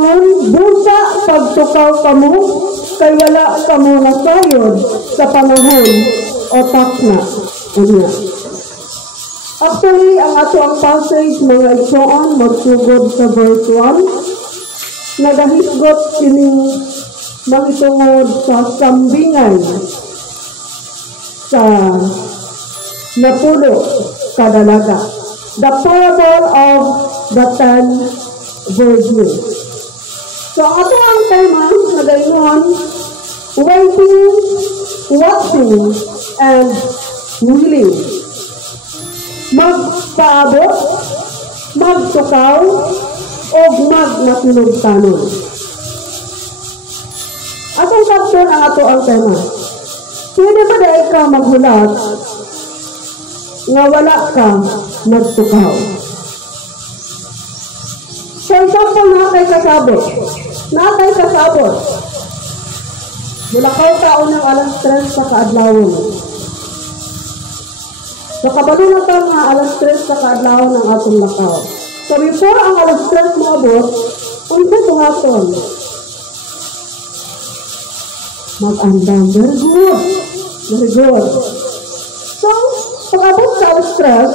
ingon, busa pagtukaw kamo, kay wala kamo nasayod sa panahon o takna. Actually, ang ato ang passage mga igsoon magsugod sa verse 1, nagahisgot kining magitungod sa sambingay sa napulo kadalaga. The parable of the 10 virgins. So, ato ang tema na gayunon, waiting, watching, and willing. Magpaabot, magtukaw, o magnakinugtanon. Atong kapton ang ato ang tema. Pwede ba dahil ka maghulat nga wala ka nagtukaw? For example, natay kasabot. Mulakaw taon ng alas 3 sa kaadlawon. So, kabalo na ito nga alas 3 sa kaadlawon ng atong lakaw. So, before ang alas 3 maabot, unsa tuhaton? Mag-andam. Very good. Very good. So, pag-abot sa alas 3,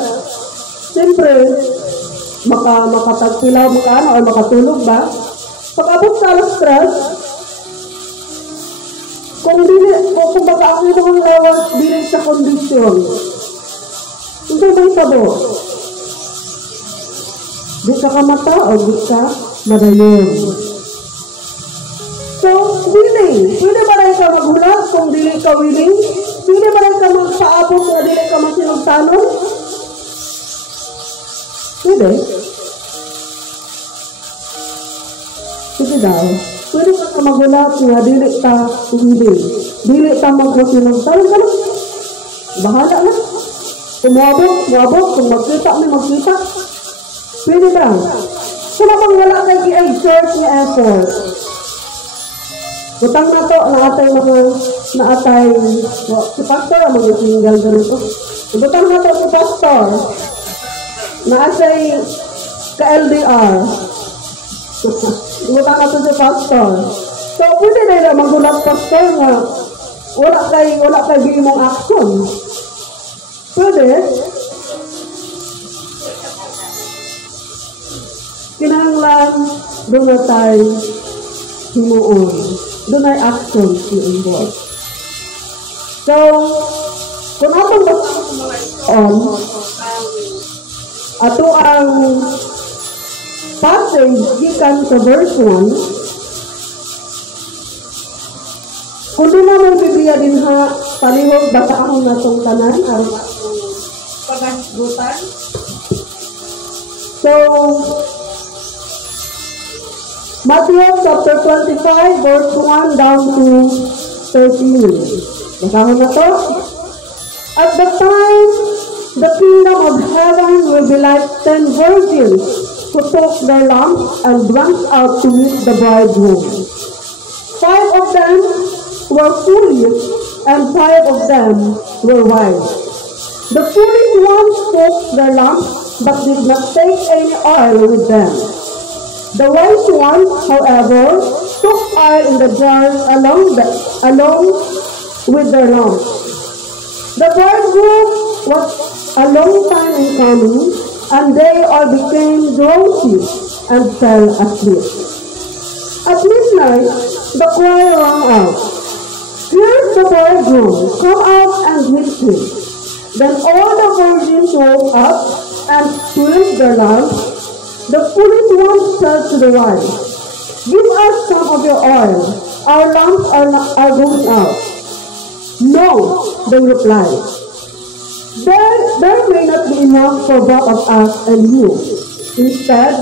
siyempre, makatagpilaw mo ka o makatulog ba? Pag-abot sa alas 3, kung baga ang inyong lawas dili sa kondisyon, hindi ba itabo? Di ka kamata o di ka madayon. So, willing. Pwede ba rin ka maghulat kung dili ka willing? Pwede ba rin ka magpaabot kung dili ka magsinugtanon? Pwede. Sige daw. Pwede ka maghulat kung dili ka willing. Dili ka magsinugtanon ka lang. Bahala na. Kung muabot. Kung magkita, magkita. Pwede ba? Kung namang wala kay i-exert niya effort. Butang na to, naatay, si pastor ang mag-single ganito. Butang na to si pastor, naatay ka-LDR. Butang na to si pastor. So, pwede na yung magulat pastor nga, wala kay bimong action. Pwede. Kinahanglan, doon na tayo himuon. Doon ay actions na involved. So, kung atong on, ato ang passage gikan sa verse 1, kung doon naman Biblia din ha, palihog, bata akong natong tanan, aron akong pagasgutan. So, Matthew chapter 25, verse 1 down to 13. Basahon na to. At the time, the kingdom of heaven will be like 10 virgins who took their lamps and went out to meet the bridegroom. 5 of them were foolish, and 5 of them were wise. The foolish ones took their lamps, but did not take any oil with them. The wise ones, however, took oil in the jars along with their lamps. The bridegroom was a long time in coming, and they all became drowsy and fell asleep. At midnight, the cry rang out, "Here's the bridegroom, come out and meet him." Then all the virgins woke up and filled their lamps. The foolish ones said to the wise, "Give us some of your oil. Our lamps are going out." "No," they replied. There may not be enough for both of us and you. Instead,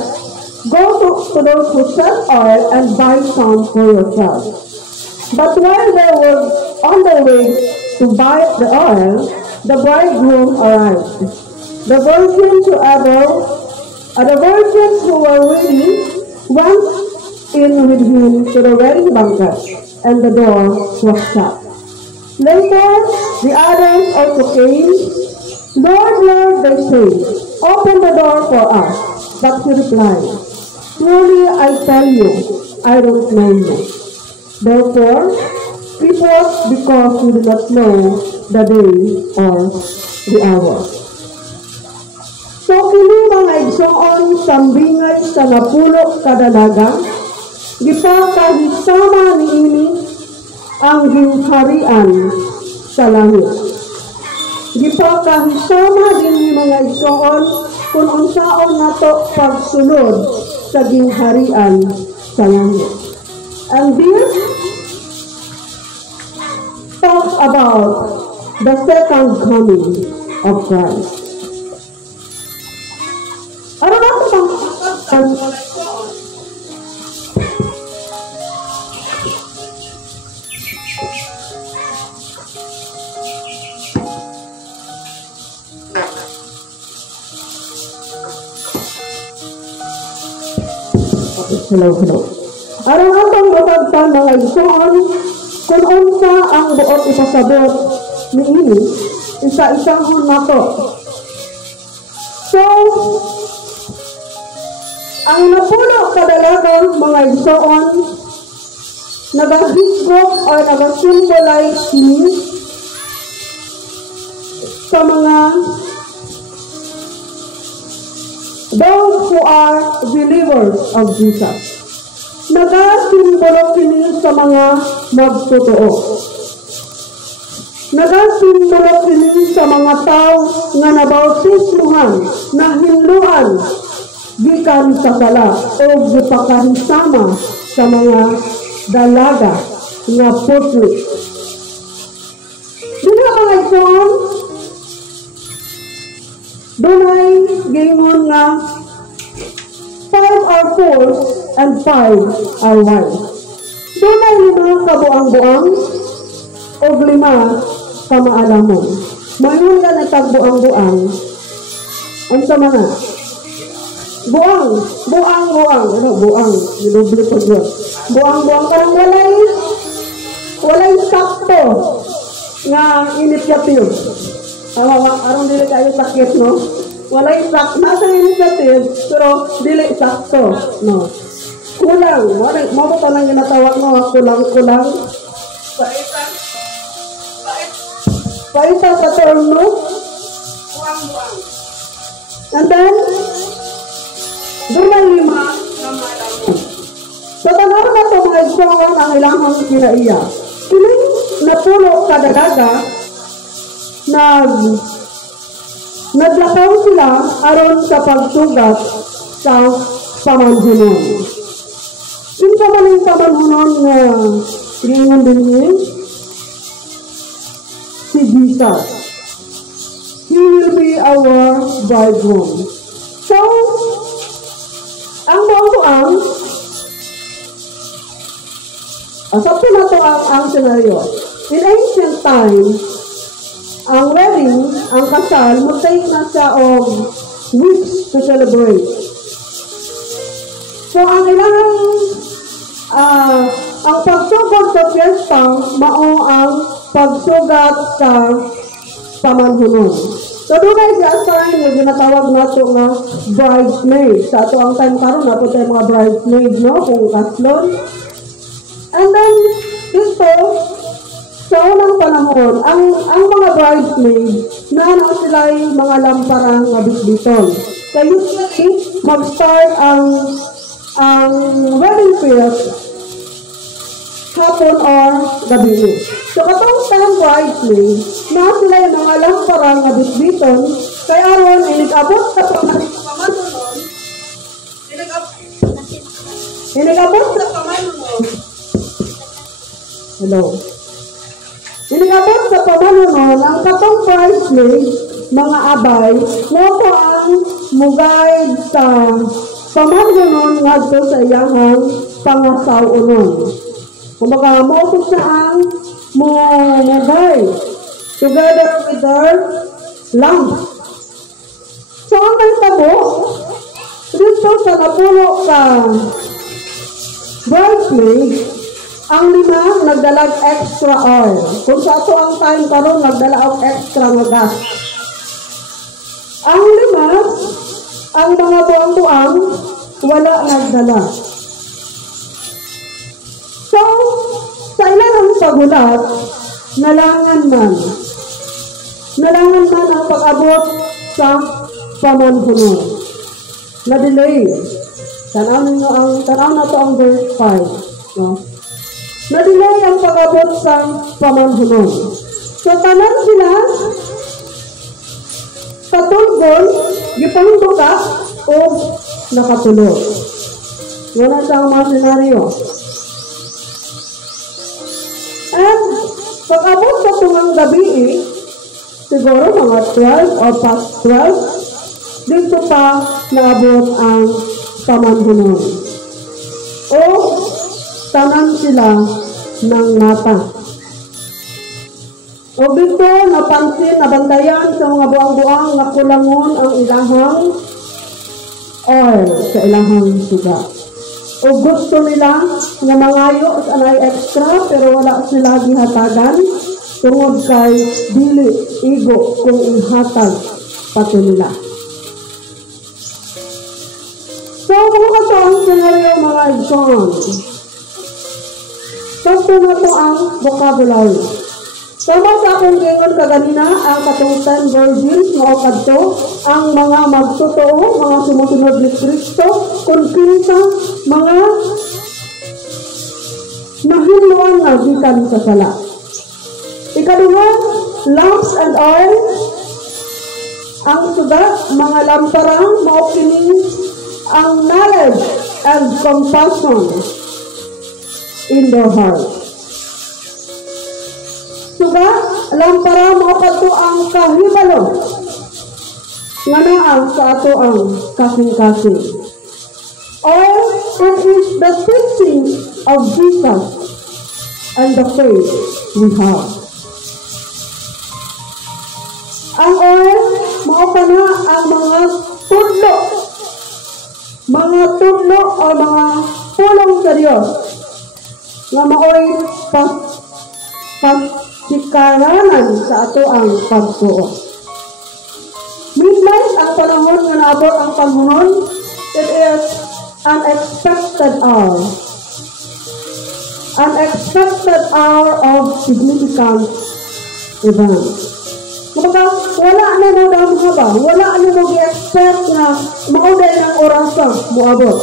go to those who sell oil and buy some for yourself." But while they were on their way to buy the oil, the bridegroom arrived. The virgins who were ready went in with him to the wedding banquet, and the door was shut. Later, the others also came. "Lord, Lord," they said, "open the door for us." But he replied, Truly I tell you, I don't know you. Therefore, report because you do not know the day or the hour. So kini mga igsoon sambingay sa napulo kadalaga, gipakahisama niini ang gingharian sa langit. Gipakahisama din mga igsoon kung unsaon nato pagsunod sa gingharian sa langit. And this talks about the second coming of Christ. Ano ba ito pang Hello. Aron atong mapagtan mga igsoon, kung unsa ang buot ipasabot niini, isa-isahon nato. So, ang napulo kadalagang mga igsoon, nagahisgok o nagasimbolize kini sa mga those who are believers of Jesus. Nagasimbolo kini sa mga magtotoo. Nagasimbolo kini sa mga tao nga nabautismuhan, nahinluan, gikan sa sala o gipakahisama sa mga dalaga nga puso. Dili mga igsoon, dunay gingon nga 5 are fools and 5 are wise. Dunay 5 kabuang-buang o 5 kamaalamon. Mayon ka nagtagbuang-buang. Unsa man na? Buang. Ano buang? Ginuble ko yun. Buang parang walay sakto nga initiative. Arong dili kayo sakit, no? Walay sakto. Nasa initiative, pero dili sakto, no? Kulang. Mabuto nang ginatawag mo, kulang. Paita sa term, no? Buang. And then, doon ay 5 na malaman. So, tanaw na ito mga igsoon ang ilangang kinaiya. Kining napulo kadagaga, naglakaw sila aron sa pagsugat sa pamanhunon. Kinsa man yung pamanhunon na gingon din si Jesus. He will be our bridegroom. So, ang buong asapin na ito ang scenario. In ancient time, ang wedding, ang kasal, mag-take na siya of weeks to celebrate. So, ang ilang ang pagsugat sa fiesta, mao ang pagsugat sa pamanhunon. So, doon ay si-assign mo, ginatawag na ito nga bridesmaid. Sa ito ang time karon na ito tayo mga bridesmaid, no? Kung kaslon. And then, ito, sa unang panahon, ang mga bridesmaid, na sila yung mga lamparang nga bitbiton. So, usually, mag-start ang wedding feast hapon or gabi. So, katong talang bridesmaid, na sila yung mga lamparang nga bitbiton, kay aron, inigabot sa pamanunon, inigabot sa pamanunon, inigabot sa pamanunon, ang katong bridesmaid, mga abay, mo ko ang mugayad sa pamanunon ngadto sa iyang pangasawunon. Kumbaga, mo ko siya ang mugay together with their lamp. So, ang nagtabo, dito sa napulo ka bridesmaid, ang 5 nagdalag extra oil. Kung sa ito ang time karon nagdala og extra nga gas. Ang 5, ang mga buang-buang, wala nagdala. So, sa ilang pagulat, nalangan man ang pag-abot sa pamanhunon. Na-delay. Tanaw na to ang verse 5. No? Na-delay ang pag-abot sa pamanhunon. So, tanan sila, katulgon, gipangduka, o nakatulog. Muna sa mga senaryo. At pag-abot sa tungang gabi, siguro mga 12 or past 12, dito pa naabot ang pamanhunon. O tanan sila ng mata. O dito napansin, nabantayan sa mga buang-buang na kulangon ang ilahang oil sa ilahang suga. O gusto nila na mangayo at anay extra pero wala sila gihatagan tungod kay dili igo kung ihatag pati nila. So, kung ito ang senaryo mga igsoon, ito na ito ang vocabulary. Sama sa akong gingon kaganina, ang katong 10 virgins na okadto, ang mga magtotoo, mga sumusunod ni Kristo, kung kinsa mga nahiluan na gikan sa sala. Ikaduha, lamps and oil, ang sugat, mga lamparang, maukining, ang knowledge and compassion in their heart. Suga, lampara mo kato ang kahibalo nga naang sa ato ang kasing-kasing. Or it is the teaching of Jesus and the faith we have. Ang oil, mao pa na ang mga tudlo o mga pulong sa Diyos nga maoy sikaranan sa ato ang pagtuo. Midnight ang panahon nga naabot ang panahon, it is unexpected hour. Unexpected hour of significant event. Kumbaga, wala na mo damhaba, wala na mo gi-expect na mauday ng orasa moabot.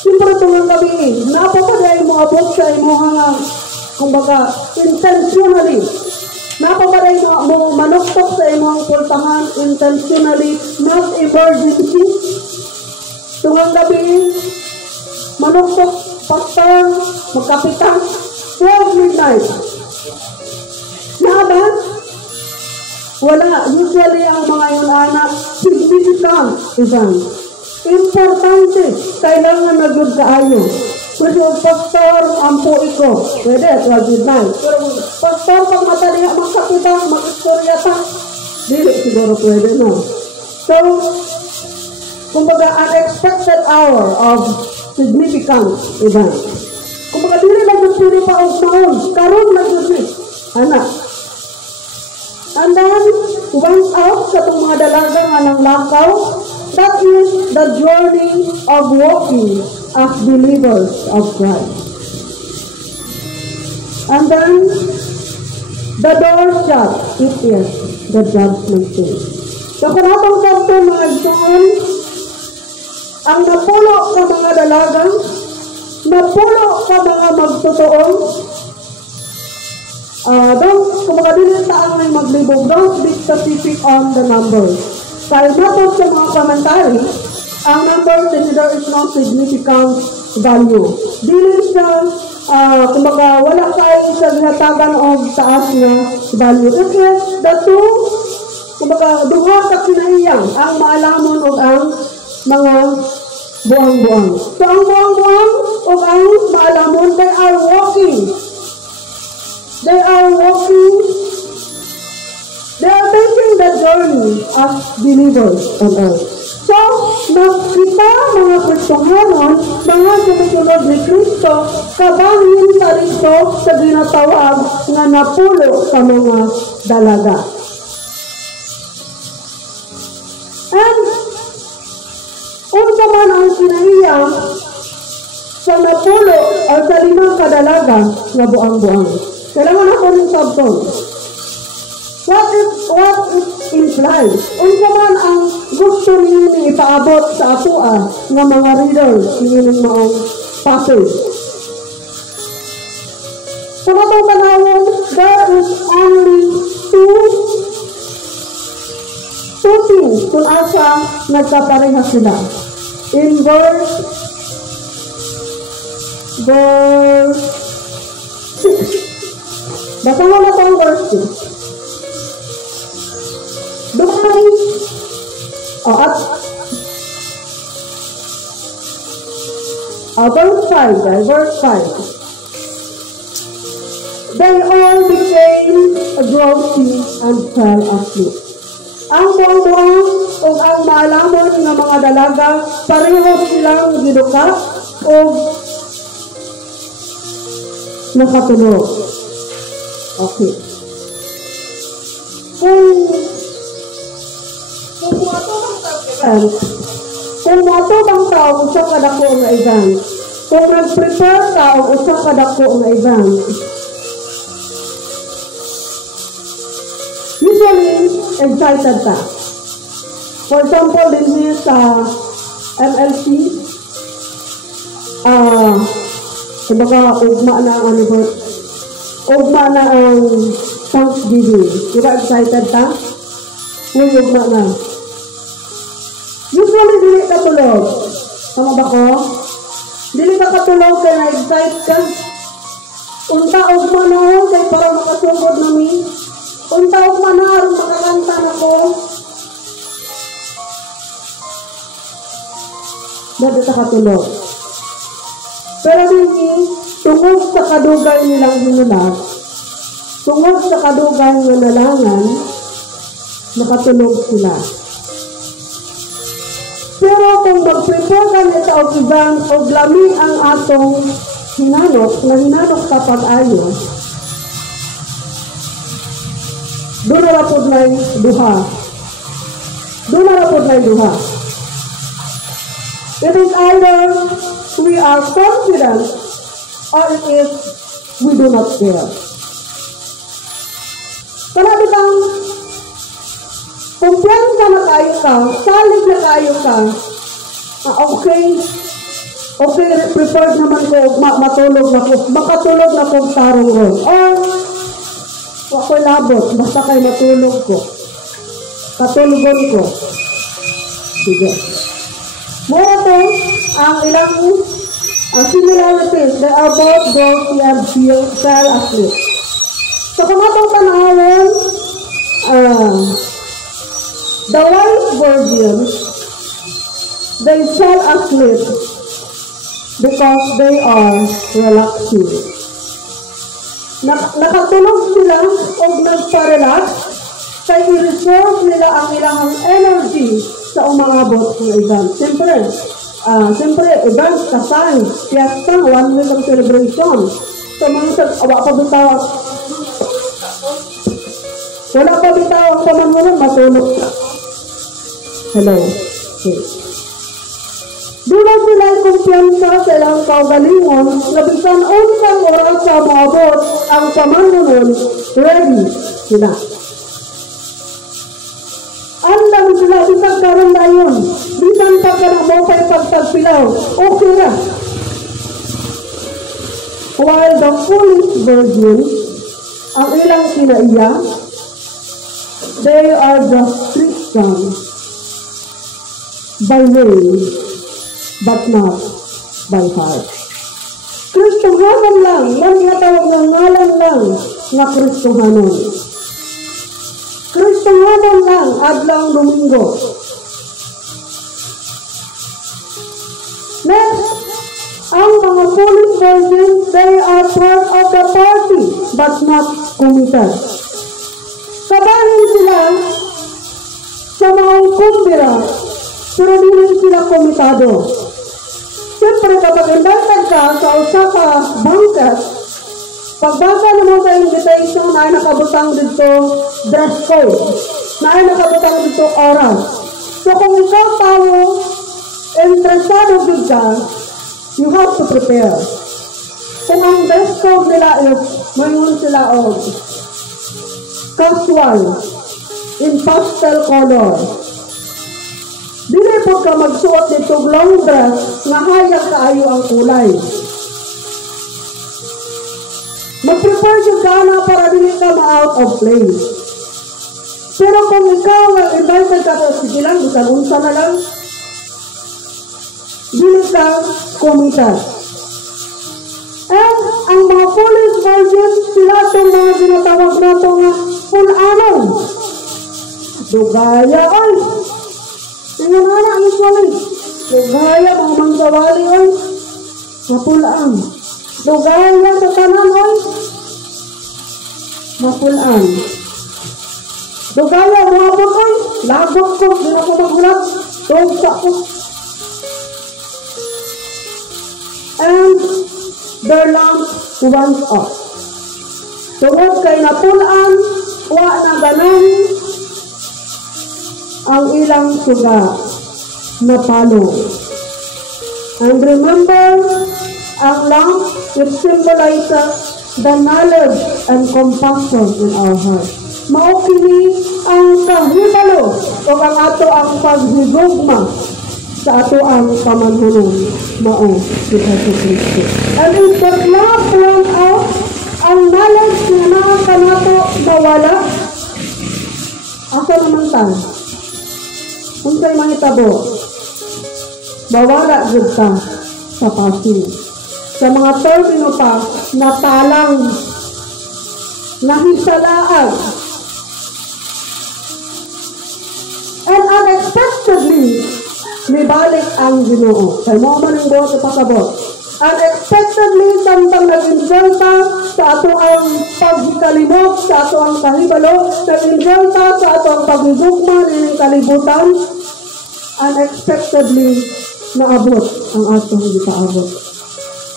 Siyempre itong gabi, napapaday moabot sa imuhang kumbaga, intentionally. Napapaday mo manuktok sa imong pultahan intentionally, not emergency. Tungang gabi, manuktok, pastor, magkapitan, 12 midnight. Naba? Wala. Usually ang mga yun anak, significant event. Importante, kailangan nagyod kaayo. Kasi pastor, ampo iko. Pwede, 12 midnight. Pero pastor, pag mataliha, magkapitan, mag-istorya ta. Dili, siguro pwede na. So, kumbaga, unexpected hour of significant event. Kumbaga, dili nag-istorya pa ang maon. Karoon nag-istorya. Anak. And then, once out sa itong mga dalaga nga ng lakaw, that is the journey of walking as believers of Christ. And then, the door shut, it is the judgment day. So, kung atong kanto mga igsoon, ang napulo ka mga dalaga, napulo ka mga magtotoo, kung makadilin taang may maglibog, don't be specific on the numbers. Kaya matod sa mga commentary, ang number there is no significant value. Dili siya, kumbaga, wala kayo sa gihatagan o taas na value. It is the two, kumbaga, duha ka kinahiyang ang maalamon o ang mga buang-buang. So, ang buang-buang o ang maalamon, they are walking. They are taking the journey as believers on earth. So, kita mga Kristohanon, mga sumusunod ni Kristo, kabahin sa rito sa ginatawag nga napulo sa mga dalaga. And, unsa unsa man ang kinaiya sa napulo o sa 5 kadalaga nga buang-buang. Kailangan ako rin sabton. What it implies? Unsa man ang gusto niyo ipaabot sa atoa nga mga readers nining maong passage. Sa matong panahon, there is only two things kung asa nagkapareha sila. In verse 6. Basta mo na ito ang verse 6. Dumay. At verse 5. Verse 5. They all became drowsy and fell asleep. Ang buang-buang o ang maalamon ng mga dalaga, pareho silang giduka o nakatulog. Okay. Kung wato bang tao usang kadako nga event, kung nag-prepare ka o usang kadako nga event, usually excited ka. For example, din sa MLC, kumbaga, ugma na ang ugma na ang Thanksgiving. Diba excited ka? Uy, ugma na. Usually, dili ka tulog. Tama ba ko? Dili ka katulog kaya na-excite ka. Unta, ugma na ako kaya para makasugod namin. Unta, ugma na aron makakanta na ko. Dito ka katulog. Pero hindi, tungod sa kadugay nilang hinulat, tungod sa kadugay ng nalangan, nakatulog sila. Pero kung mag-prepare ka nito o ibang o lami ang atong hinanok, na hinanok kapag ayo, doon na rapod na duha. Doon na rapod na duha. It is either we are confident or it is we do not care. Kaya bitang kumpiyansa na kayo ka, salig na kayo ka, okay, prepared naman ko, matulog na ko, makatulog na ko tarong ron. Or, ako'y labot, basta kayo matulog ko. Katulugon ko. Sige. Mura to, ang ilang similarities, they are both guilty and fell asleep. So kung atong panahon, the wise virgins, they fell asleep because they are relaxing. Nakatulog sila o nagpa-relax kaya i-reserve nila ang ilang energy sa umangabot ng event. Siyempre, event, kasal, fiesta, 1 week of celebration. So, mga wala pa bitaw ang pamangunan, matulog ka. Hello. Okay. Doon sila ay kumpiyansa sa ilang kaugalingon, labisan unsang oras sa maabot ang pamangunan, ready sila. Andang sila, bisag karon na yun. Bisan pa ka ng mopay pagtagpilaw. Okay na. While the foolish virgins, ang ilang kinaiya, they are just Christians by way, but not by heart. Kristohanon lang, yan natawag ng ngalan lang na Kristohanon. Kristohanon lang, adlang Domingo. Next, ang mga foolish virgins, they are part of the party, but not committed. Kabahin sila sa mga kumbira, pero hindi sila komitado. Siyempre, kapag invited ka sa Osaka banquet, pagbasa naman sa invitation na ay nakabutang dito dress code, na ay nakabutang dito oras. So kung ikaw tao, interested mag-abroad ka, you have to prepare. Kung ang dress code nila is, mayroon sila o casual, in pastel color. Dili po ka magsuot nito long dress na hayag kaayo ang kulay. Mag-prepare siya ka na para dili ka ma-out of place. Pero kung ikaw invited ka, sige lang, bukan-unsa na lang, dili ka committed. And ang mga police virgins, sila itong mga ginatawag na ito nga full-anon. Dugaya, oy! Tingnan na na, usually. Dugaya, mga manggawali, oy! Mapulaan. Dugaya sa tanan, oy! Mapulaan. Dugaya, mga po, oy! Lagot ko, hindi na ko magulat. Tugsa ko. And their lamp went off. Tungod kay napulaan, wa na ganon ang ilang suga na palo. And remember, ang lamp, it symbolizes the knowledge and compassion in our heart. Maokini ang kahibalo o ang ato ang paghigugma sa ato ang pamanhunon mao si Jesus Cristo. And if the love went out, ang knowledge na nakakanato nawala, asa naman tayo? Kung sa'y mahitabo, mawala dyan ka sa pasin. Sa mga termino pa, natalang, nahisalaan, and unexpectedly, nibalik ang Ginoo. Kaya mo man ang buhat sa pasabot. Unexpectedly, samtang nag-insulta sa ato ang pagkalimot, sa ato ang kahibalo, nag-insulta sa ato ang paghigugma ng kalibutan, unexpectedly, naabot ang atong ikaabot.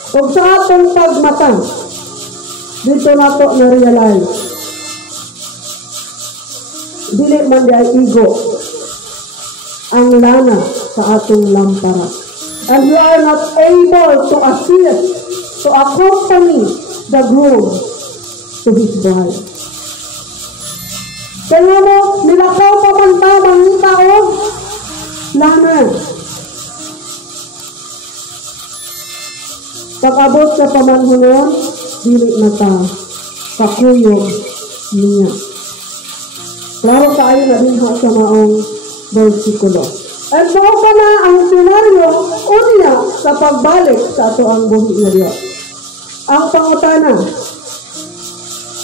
Kung sa atong pagmata, dito na ito na-realize, dili man di ay ego, ang lana sa atong lampara. And you are not able to assist, to accompany the groom to his bride. Kaya mo, nilakaw pa man tamang ni tao, lana. Pag-abot sa pamanhunon, dili na ta, kakuyog niya. Klaro tayo na din sa maong versikulo. At mao ka na ang senaryo unya sa pagbalik sa ato ang buhi nga Dios. Ang pangutana,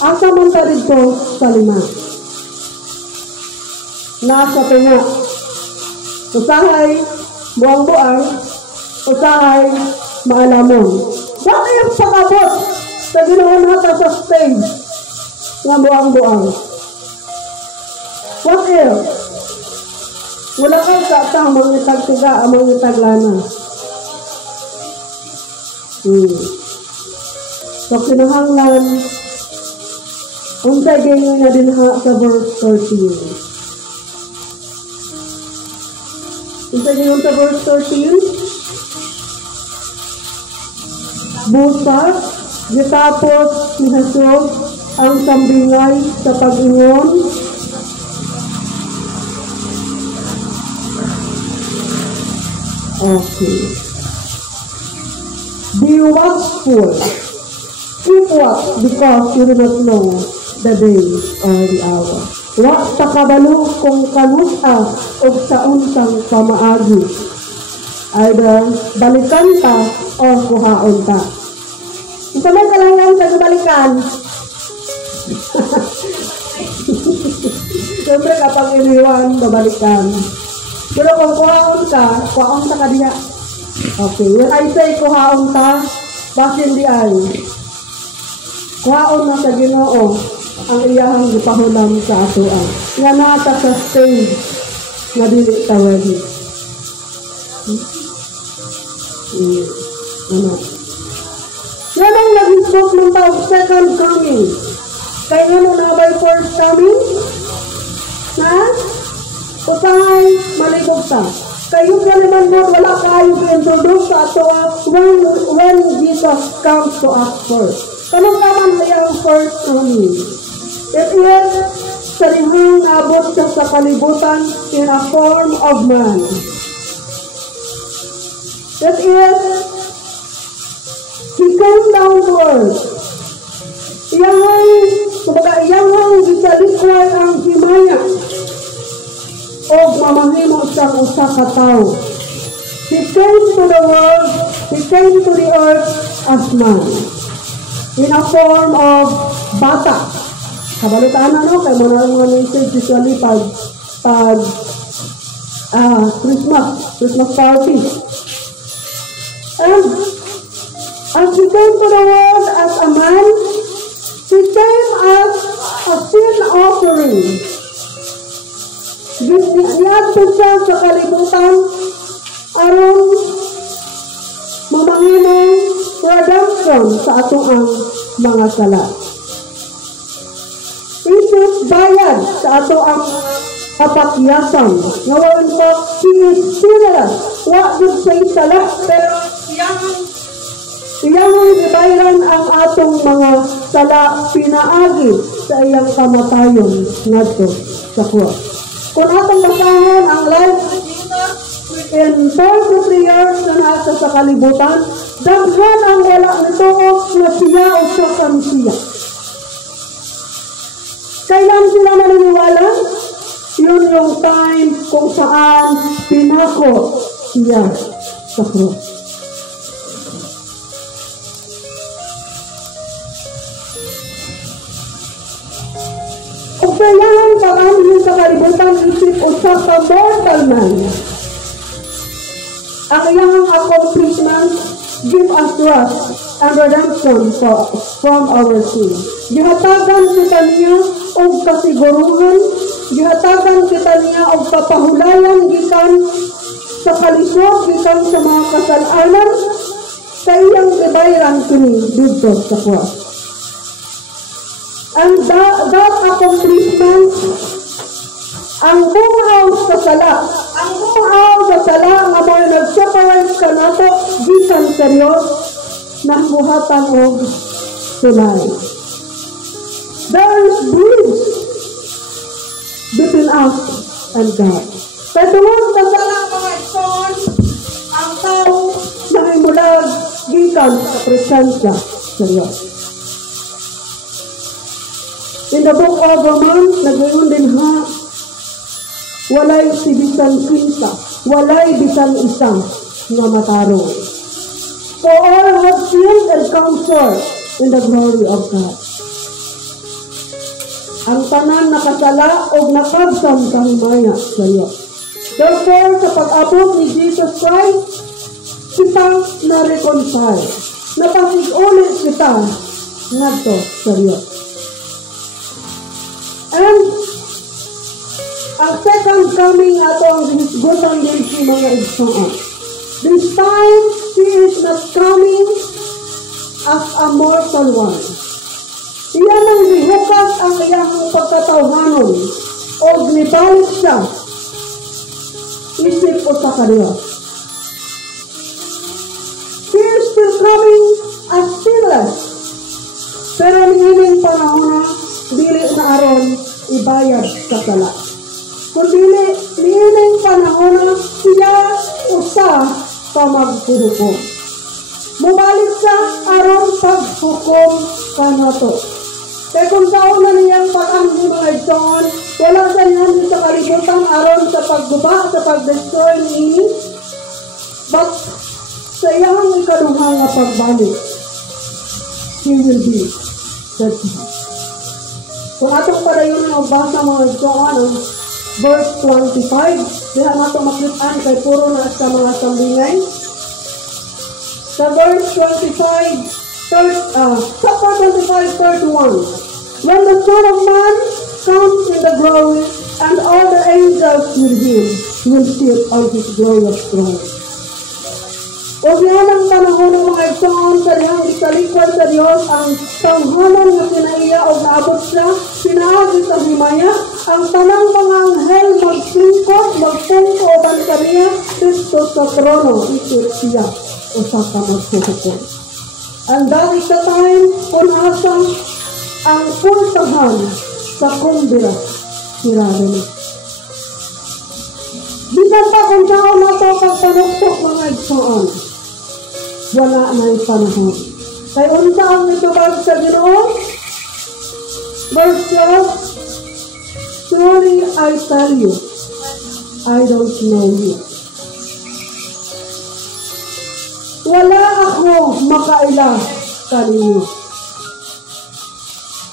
asa man ta dito sa lima? Nasa tunga. Usahay, buang-buang, usahay, maalamon. What if pag-abot sa Ginoo nata sa stage nga buang-buang? What if? Wala kang katang mangitag tiga, mangitag lana. So, kinahanglan, unsay ganyan na din ha sa verse 13. Unsay ganyan sa verse 13? Busak, gitapos ni Jesus ang sambingay sa pag-ingon. Okay. Be watchful. Keep watch because you do not know the day or the hour. Wa takabalo kung kanusa o sa unsang pamaagi. Either balikan ta o kuhaon ta. Isa may kalangan sa balikan. Siyempre kapag iniwan, babalikan. Pero kung kuhaon ka diya. Okay, when I say kuhaon ka, basin di ay. Kuhaon na sa Ginoo ang iyahang ipahulam sa atoan. Nga nasa sa stage na dili tawagi. Ano? Yan ang nag-istok ng tawag second coming. Kaya nga nung nabay first coming, na? Usahay, maligog ta. Kayo ka naman mo, wala kayo introduce sa ato when Jesus comes to us first. Kanong kaman hayang first namin. It is sarihang nabot siya sa kalibutan in a form of man. It is, He came down to earth. Iyang gisalikwan ang himaya o mamahimo siyang usa ka tao. He came to the world, He came to the earth as man. In a form of bata. Kabalitaan na, no? Kaya mga message usually pag Christmas party. And as He came to the world as a man, He came as a sin offering. Niyadto siya sa kalibutan aron mamahimong redemption sa atong mga sala. Isip bayad sa ato ang kapakyasan. Ngayon po, He is sinless. What would say sala? Pero iyang gibayaran ang atong mga sala pinaagi sa iyang kamatayon ngadto sa cross. Kung atong basahan ang life of Jesus in 43 years na nasa sa kalibutan, daghan ang wala nituo na siya o sa kansiya. Kailan sila naniniwala? Yun yung time kung saan pinako siya sa cross. Kailangan pag-amhin sa kalibutan isip o sa mortal man. Ang iyang accomplishment give us trust and redemption from our sin. Gihatagan kita niya o kasiguruhan, gihatagan kita niya o kapahulayan gikan sa kalisod, gikan sa mga kasalanan, sa iyang gibayran kini dito sa cross. And that accomplishment, ang buhaw sa sala nga mo nag-separate ka nato gikan seryoz na buhatan og tulay. There is bridge between us and God. Kaya tungod sa sala mga igsoon, ang tao nahimulag gikan sa presensya seryoz. In the book of Romans, nagayon din ha, walay si bisan kinsa, walay bisan isang nga matarong. For all have sinned and come short in the glory of God. Ang tanan nakasala o nakabsam sa himaya sa iyo. Therefore, sa pag-abot ni Jesus Christ, kita na-reconcile. Napasig-ulit kita ngadto sa iyo. And ang second coming ato ang ginisgutan din sa mga igsoon. This time, He is not coming as a mortal one. Iyan ang gihukas ang iyang pagkatawhanon o ginibalik siya isip o sa kaniya. He is still coming as sinless. Pero niining panahon na dili na aron ibayad sa sala. Kung dili niining panahon na siya usa pa maghuhukom. Mubalik siya aron paghukom kanato. Kaya kung saan na niyang pag-amhi mga igsoon, wala sa niyan sa kalibutan aron sa pagguba, sa pag-destroy niini. But sa iyang ikaduhang na pagbalik, He will be certain. Kung atong padayon ang basa mga igsoon, ang verse 25, diha nga itong maklitan kay puro na sa mga sambingay. Sa verse 25, chapter 25:31. When the Son of Man comes in the glory, and all the angels with Him will sit on His glorious throne. O diyan ang panahon ng mga igsoon sa dihang isalikwan sa Diyos ang tanghanan na kinaiya o naabot siya, pinaagi sa himaya, ang tanang mga anghel magpungkot, magpungkoban kaniya dito sa trono, isip siya o sa kamagsuhukon. And that is the time kung asang ang pultahan sa kumbira sirado na. Bisan pa kung saan na ito pagpanuktok mga igsoon, wala na yung panahon. Kaya unsa ang itubag sa Ginoo? Verse 12, truly I tell you, I don't know you. Wala ako makaila kanino.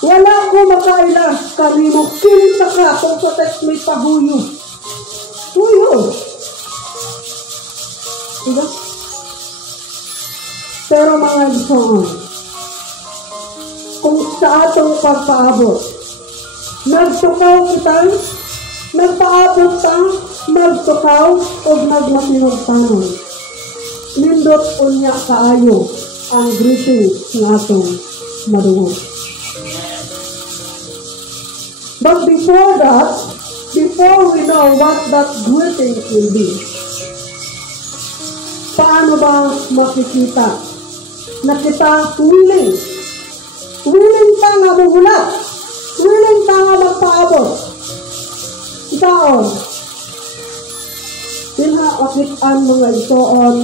Wala ako makaila kanino. Kinsa ka kung sa text may pahuyo. Huyo. Diba? Pero mga igsoon, kung sa atong pagpaabot, nagtukaw kita, nagpaabot ta, nagtukaw, o nagmatinog tanon. Nindot unya kaayo ang greeting ng atong madungog. But before that, before we know what that greeting will be, paano ba makikita na kita willing ka nga magulat, willing ka nga magpaabot, ikaon, pinakakitaan mga itoon,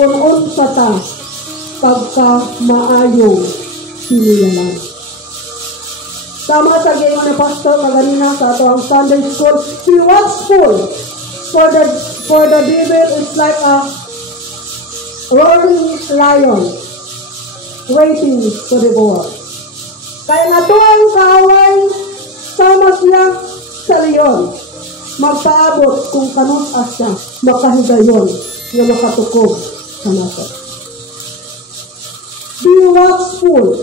kung unsa ta pagka maayong sinilalan. Tama sa gayon ni Pastor kaganina sa ato ang Sunday School, be watchful for the devil is like a roaring lion waiting to devour. Kaya nga tuwang kaaway sama siya sa leon, magpaabot kung kanus asya makahigayon na makatukog sa nato. Be watchful.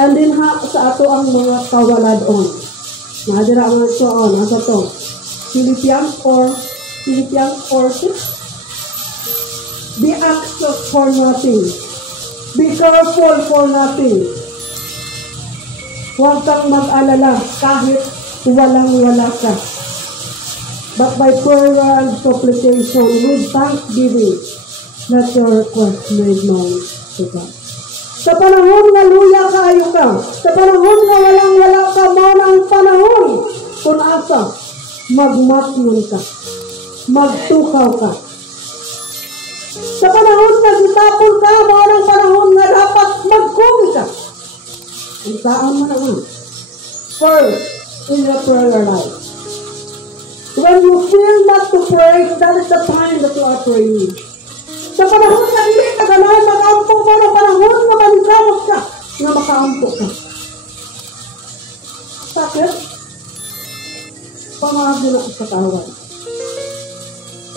And din sa ato ang mga kawaladon. Mga dira ang ito, nasa to. Philippians 4:6. Be anxious for nothing. Be careful for nothing. Huwag kang mag-alala kahit walang-wala ka. But by prayer and supplication with thanksgiving, let your request made known to God. Sa panahon nga luya kaayo ka, sa panahon nga walang-wala ka, mo ang panahon kung asa magmatnon ka, magtukaw ka. Sa panahon nga gitapon ka, mo ang panahon nga dapat magkumi ka. Ang saan mo naman. First, in your prayer life. When you feel not to pray, that is the time that you are praying. Sa panahon na hindi ka ganahan, mag-ampok mo ng panahon na maligamot ka na maka-ampok ka. Sakit? Pamahagi na sa katawan.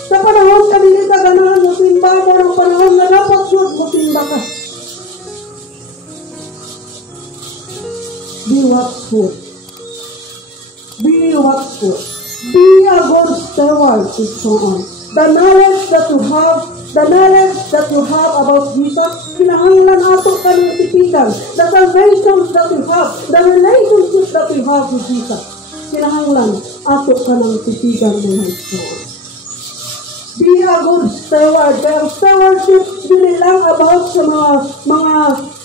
Sa panahon na hindi ka ganahan, mutimba mo ng panahon na dapat suot, mutimba ka. Be watchful. Be watchful. Be a good steward, and so on. The knowledge that you have about Jesus, kinahanglan ato ka ng tipigan. The salvation that you have, the relationship that you have with Jesus, kinahanglan ato ka ng tipigan ng Lord. Be a good steward. Kaya stewardship, hindi lang about sa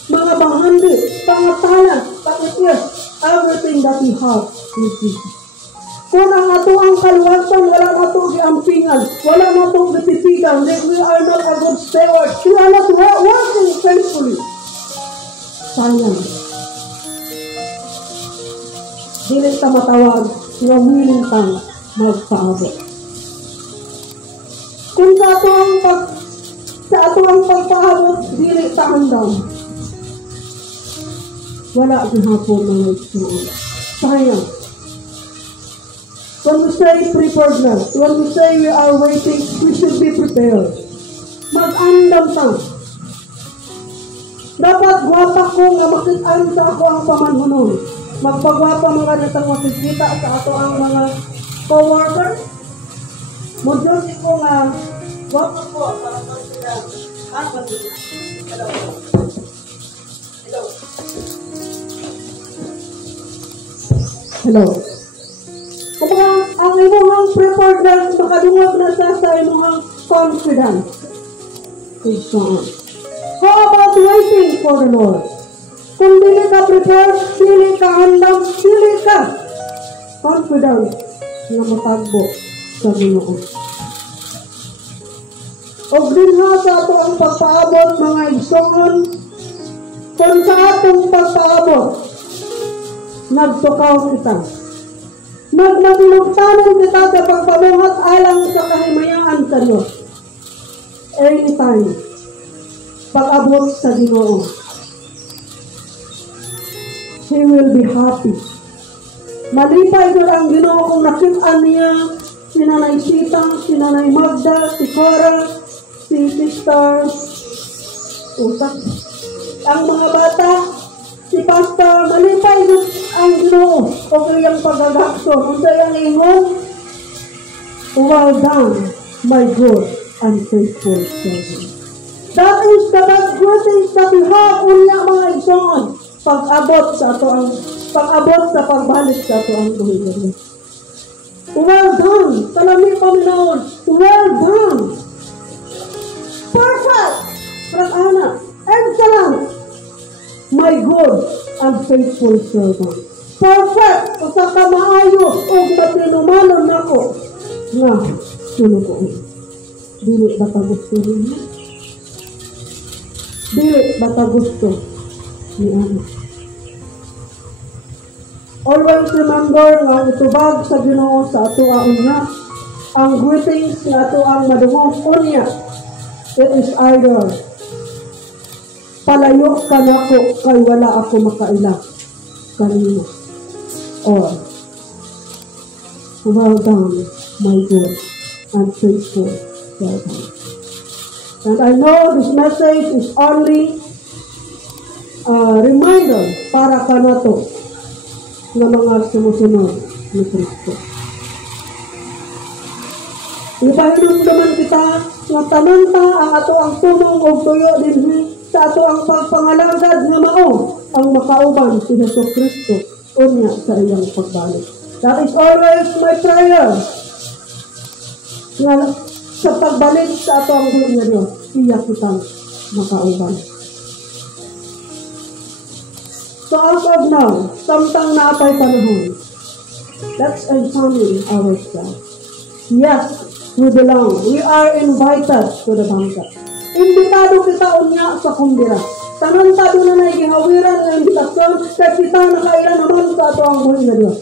mga bahandi, pangatalan, pag-itis, everything that we have with Jesus. Kung ang ato ang kaluwasan, wala na ito giampingan, wala na itong gatipigan, then we are not a good steward. We are not working faithfully. Sayang. Dili ka matawag na willing kang magpaabot. Kung sa ato ang pagpaabot, dili ta handang. Wala gihapon mga igsoon. Sayang. When we say preparedness, when we say we are waiting, we should be prepared. Mag-andam ta. Dapat gwapa ko nga makitaan sa ako ang pamanhunon. Magpagwapa mga natang makikita sa ato ang mga co-worker. Mudyon ko nga gwapa ko para sa sila. Hello. Hello. Hello. Kapag ang imong prepared makadungog na sa imong confidence. Praise God. How about waiting for the Lord? Kung dili ka prepared, dili ka handam, dili ka confident na matagbo sa Ginoo. O dinha sa ato ang pagpaabot mga igsoon, kung sa atong pagpaabot, nagtukaw kita. Nagmatilugtanon kita sa pagpamuhat alang sa kahimayaan sa Diyos. Anytime, pag-abot sa Ginoo, He will be happy. Malipay ko ang Ginoo kung nakita niya si Nanay Sitang, si Nanay Magda, si Cora, si Sister Utak, ang mga bata, si Pastor, malipay ko ang Ginoo o kayang pagagakso. Kung sayang ingon, well done, my good and faithful servant. That is the best greetings that we have unya mga igsoon. Pag-abot sa pagbalik sa ato ang buhay. Well done! Salami Panginoon! Well done! Perfect! Prag-ana! Excellent! My good and faithful servant. Perfect! Sa kamaayo o matinumanon nako nga sinukoon. Dili ba ta gusto niya? Dili ba ta gusto ni Ana? Always remember nga itubag sa Ginoo sa ato ang nga ang greetings nga ato ang madungog unya. It is either palayo ka nako kay wala ako makaila kanina, or well done, my good and faithful servant. And I know this message is only a reminder para ka nato ng mga sumusunod ni Kristo. Ipahinom naman kita na tananta ang ato ang tunong o tuyo din sa ato ang pagpangalagad na mao ang makauban si Jesu Kristo unya sa iyang pagbalik. That is always my prayer. Nga sa pagbalik sa ato ang buhay na Diyos, iya kitang makauban. So as of now, samtang naapay panahon, let's examine ourselves. Yes, we belong. We are invited to the banquet. Imbitado kita unya sa kumbira. Tanantado na naigihawiran ng imbitasyon kaya kita nakailan naman sa ato ang buhay na Diyos.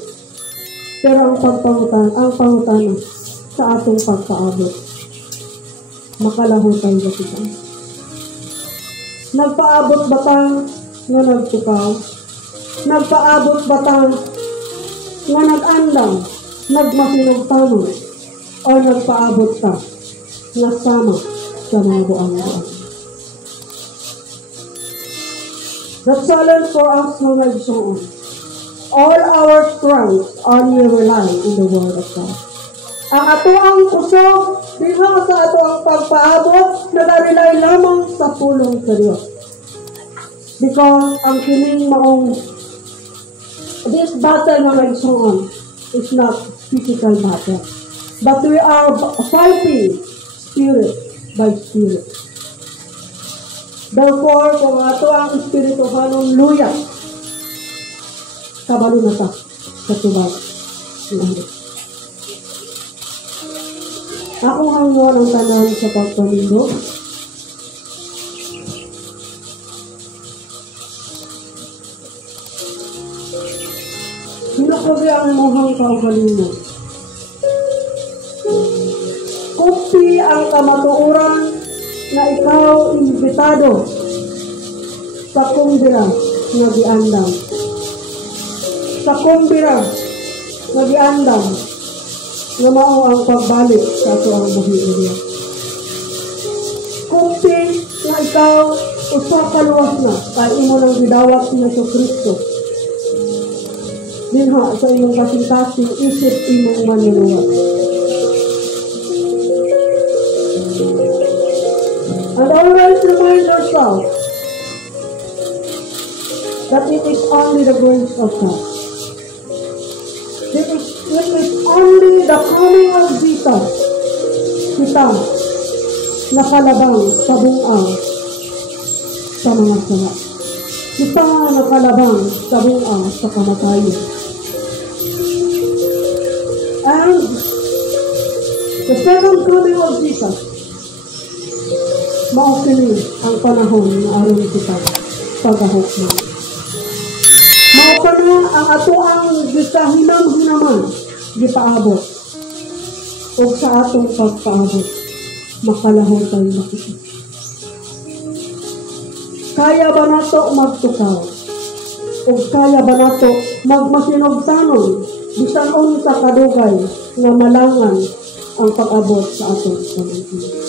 Pero ang pangutan sa atong pagpaabot, makalahutan ba kita? Nagpaabot ba ta nga nagtukaw? Nagpaabot ba ta nga nag-andam, nagmasinugtanong, o nagpaabot ta nga sama sa mga buang-buang? The challenge for us mga igsoon, all our strength only rely in the Word of God. Ang ato ang kusog, diha sa ato ang pagpaabot, nagarelay lamang sa pulong sa Diyos. Because ang kining maong this battle mga igsoon is not physical battle, but we are fighting spirit by spirit. Therefore, kung ato ang espiritu kanong luya, kabalo na ta sa tubag. Ako hangon ang tanan sa pagpaligo. Sinukobi ang mohang kaugalingo. Kupi ang kamatuuran na ikaw imbitado sa kumbira nga giandam. Sa kumbira nga giandam nga mao ang pagbalik sa ato ang buhi niya. Kupi nga ikaw usa ka luwas na kay imo nang gidawat ni Jesu Kristo. Dinha sa imong kasing-kasing isip imong maniluwat. And always remind yourself that it is only the grace of God. coming of Jesus, kita nakalabang sa bungang sa mga sala. Kita nakalabang sa bungang sa kamatayan. And the second coming of Jesus, maukini ang panahon na aron kita pagahok mo. Maupa na ang ato ang gikahinam-hinaman gipaabot o sa atong pagpaabot makalahon tayo makita. Kaya ba nato magtukaw? O kaya ba nato magmasinogtanon bisan unsa kadugay nga malangan ang pag-abot sa atong pamilya?